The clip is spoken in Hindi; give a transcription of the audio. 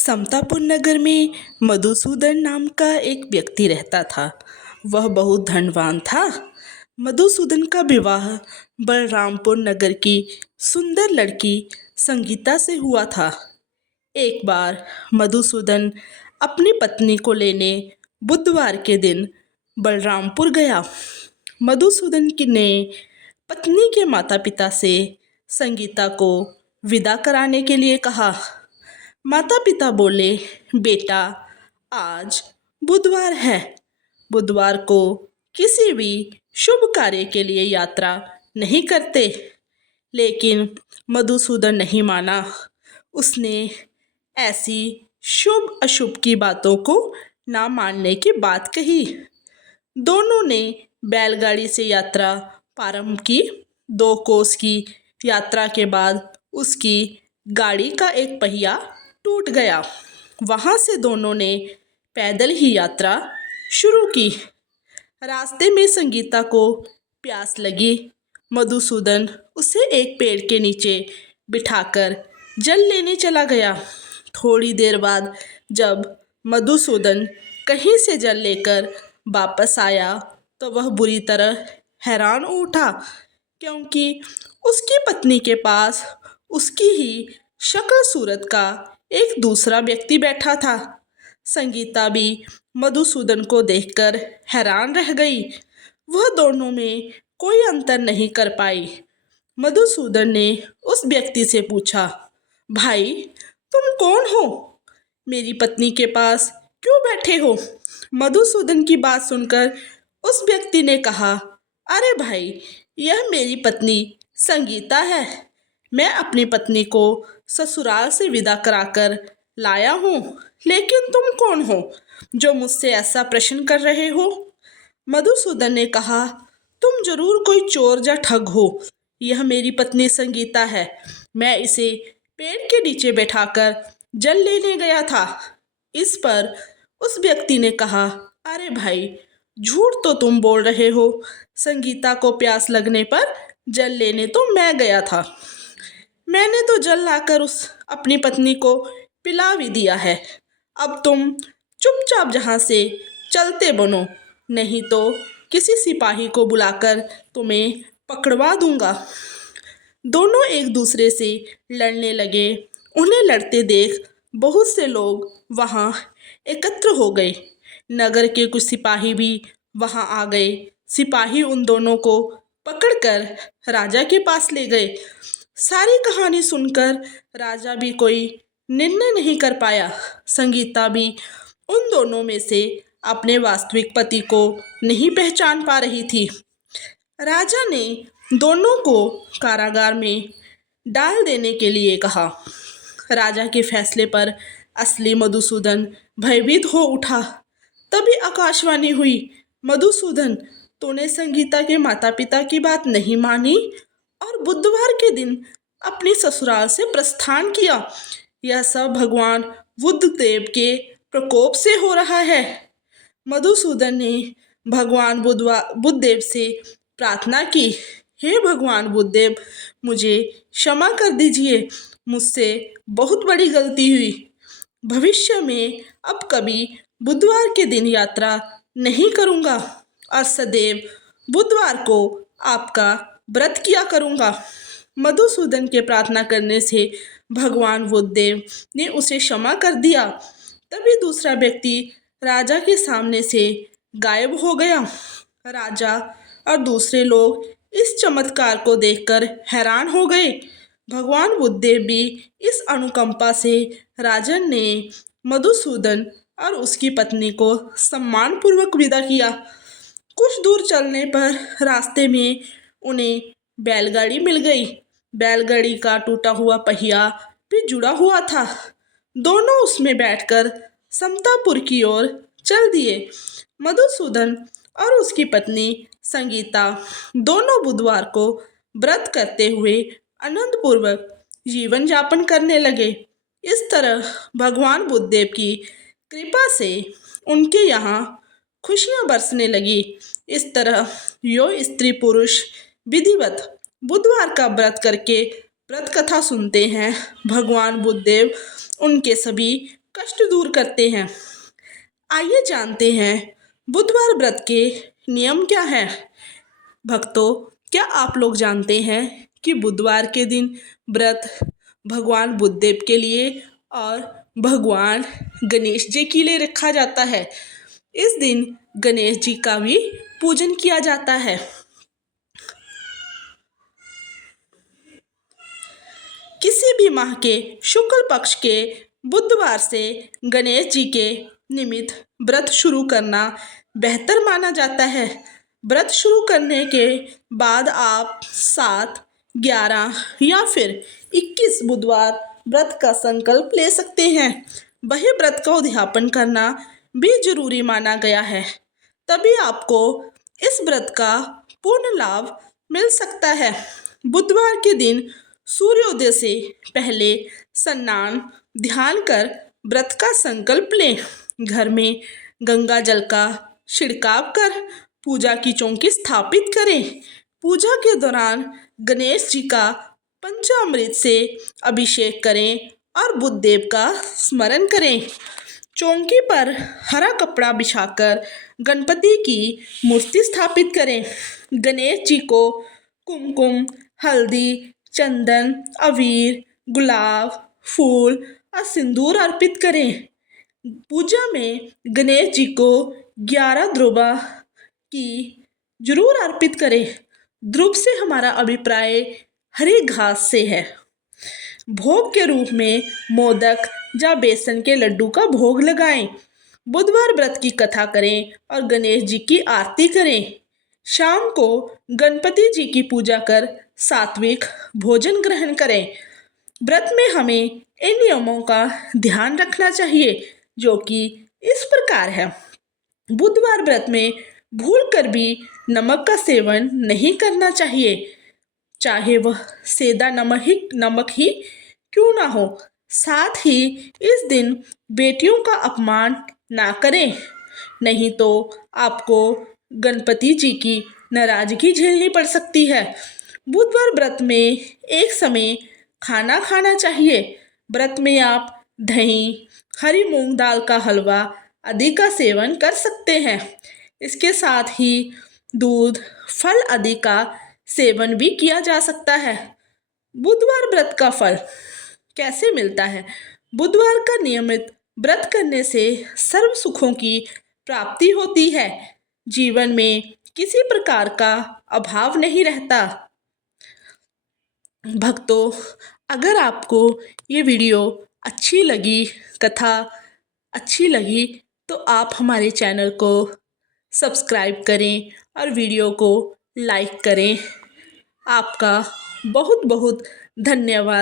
समतापुर नगर में मधुसूदन नाम का एक व्यक्ति रहता था। वह बहुत धनवान था। मधुसूदन का विवाह बलरामपुर नगर की सुंदर लड़की संगीता से हुआ था। एक बार मधुसूदन अपनी पत्नी को लेने बुधवार के दिन बलरामपुर गया। मधुसूदन ने पत्नी के माता पिता से संगीता को विदा कराने के लिए कहा। माता पिता बोले, बेटा, आज बुधवार है। बुधवार को किसी भी शुभ कार्य के लिए यात्रा नहीं करते। लेकिन मधुसूदन नहीं माना। उसने ऐसी शुभ अशुभ की बातों को ना मानने की बात कही। दोनों ने बैलगाड़ी से यात्रा प्रारंभ की। 2 कोस की यात्रा के बाद उसकी गाड़ी का एक पहिया टूट गया। वहां से दोनों ने पैदल ही यात्रा शुरू की। रास्ते में संगीता को प्यास लगी। मधुसूदन उसे एक पेड़ के नीचे बिठाकर जल लेने चला गया। थोड़ी देर बाद जब मधुसूदन कहीं से जल लेकर वापस आया तो वह बुरी तरह हैरान हो उठा, क्योंकि उसकी पत्नी के पास उसकी ही शक्ल सूरत का एक दूसरा व्यक्ति बैठा था। संगीता भी मधुसूदन को देखकर हैरान रह गई। वह दोनों में कोई अंतर नहीं कर पाई। मधुसूदन ने उस व्यक्ति से पूछा, भाई, तुम कौन हो? मेरी पत्नी के पास क्यों बैठे हो? मधुसूदन की बात सुनकर उस व्यक्ति ने कहा, अरे भाई, यह मेरी पत्नी संगीता है। मैं अपनी पत्नी को ससुराल से विदा कराकर लाया हूँ। लेकिन तुम कौन हो जो मुझसे ऐसा प्रश्न कर रहे हो? मधुसूदन ने कहा, तुम जरूर कोई चोर या ठग हो। यह मेरी पत्नी संगीता है। मैं इसे पेड़ के नीचे बैठाकर जल लेने गया था। इस पर उस व्यक्ति ने कहा, अरे भाई, झूठ तो तुम बोल रहे हो। संगीता को प्यास लगने पर जल लेने तो मैं गया था। मैंने तो जल लाकर अपनी पत्नी को पिला भी दिया है। अब तुम चुपचाप यहाँ से चलते बनो, नहीं तो किसी सिपाही को बुलाकर तुम्हें पकड़वा दूंगा। दोनों एक दूसरे से लड़ने लगे। उन्हें लड़ते देख बहुत से लोग वहाँ एकत्र हो गए। नगर के कुछ सिपाही भी वहाँ आ गए। सिपाही उन दोनों को पकड़कर राजा के पास ले गए। सारी कहानी सुनकर राजा भी कोई निर्णय नहीं कर पाया। संगीता भी उन दोनों में से अपने वास्तविक पति को नहीं पहचान पा रही थी। राजा ने दोनों को कारागार में डाल देने के लिए कहा। राजा के फैसले पर असली मधुसूदन भयभीत हो उठा। तभी आकाशवाणी हुई, मधुसूदन, तूने संगीता के माता पिता की बात नहीं मानी और बुधवार के दिन अपनी ससुराल से प्रस्थान किया। यह सब भगवान बुद्धदेव के प्रकोप से हो रहा है। मधुसूदन ने भगवान बुद्धदेव से प्रार्थना की, हे भगवान बुद्धदेव, मुझे क्षमा कर दीजिए। मुझसे बहुत बड़ी गलती हुई। भविष्य में अब कभी बुधवार के दिन यात्रा नहीं करूँगा और सदैव बुधवार को आपका व्रत किया करूँगा। मधुसूदन के प्रार्थना करने से भगवान बुद्धदेव ने उसे क्षमा कर दिया। तभी दूसरा व्यक्ति राजा के सामने से गायब हो गया। राजा और दूसरे लोग इस चमत्कार को देखकर हैरान हो गए। भगवान बुद्धदेव भी इस अनुकंपा से राजन ने मधुसूदन और उसकी पत्नी को सम्मानपूर्वक विदा किया। कुछ दूर चलने पर रास्ते में उन्हें बैलगाड़ी मिल गई। बैलगाड़ी का टूटा हुआ पहिया भी जुड़ा हुआ था। दोनों उसमें बैठकर समतापुर की ओर चल दिए। मधुसूदन और उसकी पत्नी संगीता दोनों बुधवार को व्रत करते हुए आनंदपूर्वक जीवन यापन करने लगे। इस तरह भगवान बुद्धदेव की कृपा से उनके यहाँ खुशियाँ बरसने लगी। इस तरह यो स्त्री पुरुष विधिवत बुधवार का व्रत करके व्रत कथा सुनते हैं। भगवान बुद्धदेव उनके सभी कष्ट दूर करते हैं। आइए जानते हैं बुधवार व्रत के नियम क्या हैं। भक्तों, क्या आप लोग जानते हैं कि बुधवार के दिन व्रत भगवान बुद्धदेव के लिए और भगवान गणेश जी के लिए रखा जाता है। इस दिन गणेश जी का भी पूजन किया जाता है। किसी भी माह के शुक्ल पक्ष के बुधवार से गणेश जी के निमित्त व्रत शुरू करना बेहतर माना जाता है। व्रत शुरू करने के बाद आप 7, 11 या फिर 21 बुधवार व्रत का संकल्प ले सकते हैं। वही व्रत का उद्यापन करना भी जरूरी माना गया है, तभी आपको इस व्रत का पूर्ण लाभ मिल सकता है। बुधवार के दिन सूर्योदय से पहले स्नान ध्यान कर व्रत का संकल्प लें। घर में गंगा जल का छिड़काव कर पूजा की चौकी स्थापित करें। पूजा के दौरान गणेश जी का पंचामृत से अभिषेक करें और बुद्धदेव का स्मरण करें। चौकी पर हरा कपड़ा बिछाकर गणपति की मूर्ति स्थापित करें। गणेश जी को कुमकुम, हल्दी, चंदन, अबीर, गुलाब, फूल और सिंदूर अर्पित करें। पूजा में गणेश जी को 11 ध्रुवा की जरूर अर्पित करें। ध्रुव से हमारा अभिप्राय हरी घास से है। भोग के रूप में मोदक या बेसन के लड्डू का भोग लगाएं। बुधवार व्रत की कथा करें और गणेश जी की आरती करें। शाम को गणपति जी की पूजा कर सात्विक भोजन ग्रहण करें। व्रत में हमें इन नियमों का ध्यान रखना चाहिए, जो कि इस प्रकार है। बुधवार व्रत में भूलकर भी नमक का सेवन नहीं करना चाहिए, चाहे वह सेंधा नमक ही क्यों ना हो। साथ ही इस दिन बेटियों का अपमान ना करें, नहीं तो आपको गणपति जी की नाराजगी झेलनी पड़ सकती है। बुधवार व्रत में एक समय खाना खाना चाहिए। व्रत में आप दही, हरी मूंग दाल का हलवा आदि का सेवन कर सकते हैं। इसके साथ ही दूध, फल आदि का सेवन भी किया जा सकता है। बुधवार व्रत का फल कैसे मिलता है? बुधवार का नियमित व्रत करने से सर्व सुखों की प्राप्ति होती है। जीवन में किसी प्रकार का अभाव नहीं रहता। भक्तों, अगर आपको ये वीडियो अच्छी लगी, कथा अच्छी लगी, तो आप हमारे चैनल को सब्सक्राइब करें और वीडियो को लाइक करें। आपका बहुत बहुत धन्यवाद।